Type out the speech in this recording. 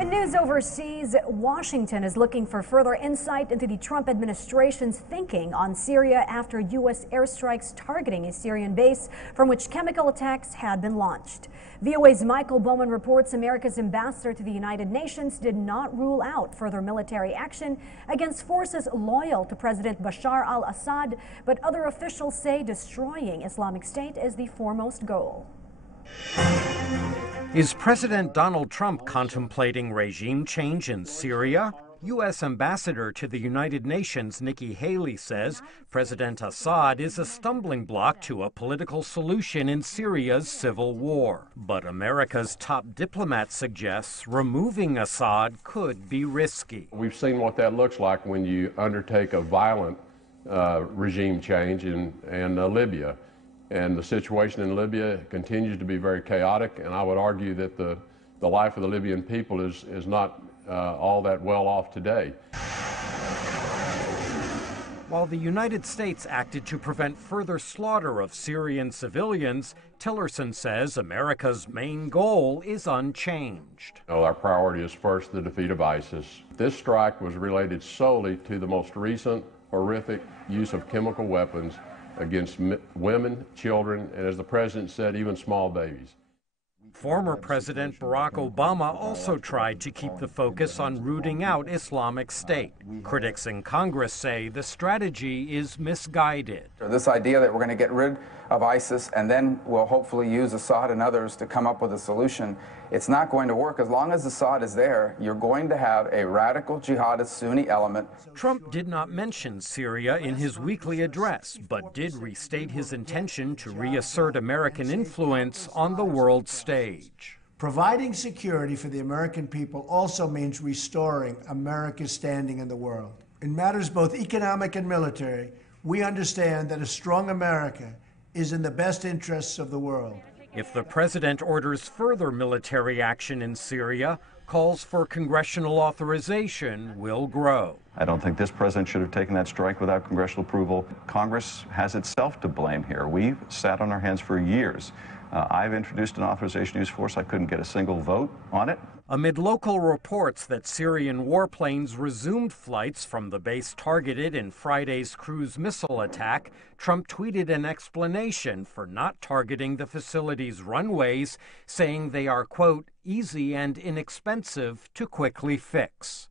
In news overseas, Washington is looking for further insight into the Trump administration's thinking on Syria after U.S. airstrikes targeting a Syrian base from which chemical attacks had been launched. VOA's Michael Bowman reports America's ambassador to the United Nations did not rule out further military action against forces loyal to President Bashar al-Assad, but other officials say destroying Islamic State is the foremost goal. Is President Donald Trump contemplating regime change in Syria? U.S. Ambassador to the United Nations Nikki Haley says President Assad is a stumbling block to a political solution in Syria's civil war. But America's top diplomat suggests removing Assad could be risky. We've seen what that looks like when you undertake a violent regime change in Libya. And the situation in Libya continues to be very chaotic, and I would argue that the life of the Libyan people is not all that well off today. While the United States acted to prevent further slaughter of Syrian civilians, Tillerson says America's main goal is unchanged. Our priority is first the defeat of ISIS. This strike was related solely to the most recent horrific use of chemical weapons against women, children, and as the president said, even small babies. Former President Barack Obama also tried to keep the focus on rooting out Islamic State. Critics in Congress say the strategy is misguided. This idea that we're going to get rid of ISIS and then we'll hopefully use Assad and others to come up with a solution, it's not going to work. As long as Assad is there, you're going to have a radical jihadist Sunni element. Trump did not mention Syria in his weekly address, but did restate his intention to reassert American influence on the world stage. Providing security for the American people also means restoring America's standing in the world. In matters both economic and military, we understand that a strong America is in the best interests of the world. If the president orders further military action in Syria, calls for congressional authorization will grow. I don't think this president should have taken that strike without congressional approval. Congress has itself to blame here. We've sat on our hands for years. I've introduced an authorization to use force. I couldn't get a single vote on it. Amid local reports that Syrian warplanes resumed flights from the base targeted in Friday's cruise missile attack, Trump tweeted an explanation for not targeting the facility's runways, saying they are, quote, easy and inexpensive to quickly fix.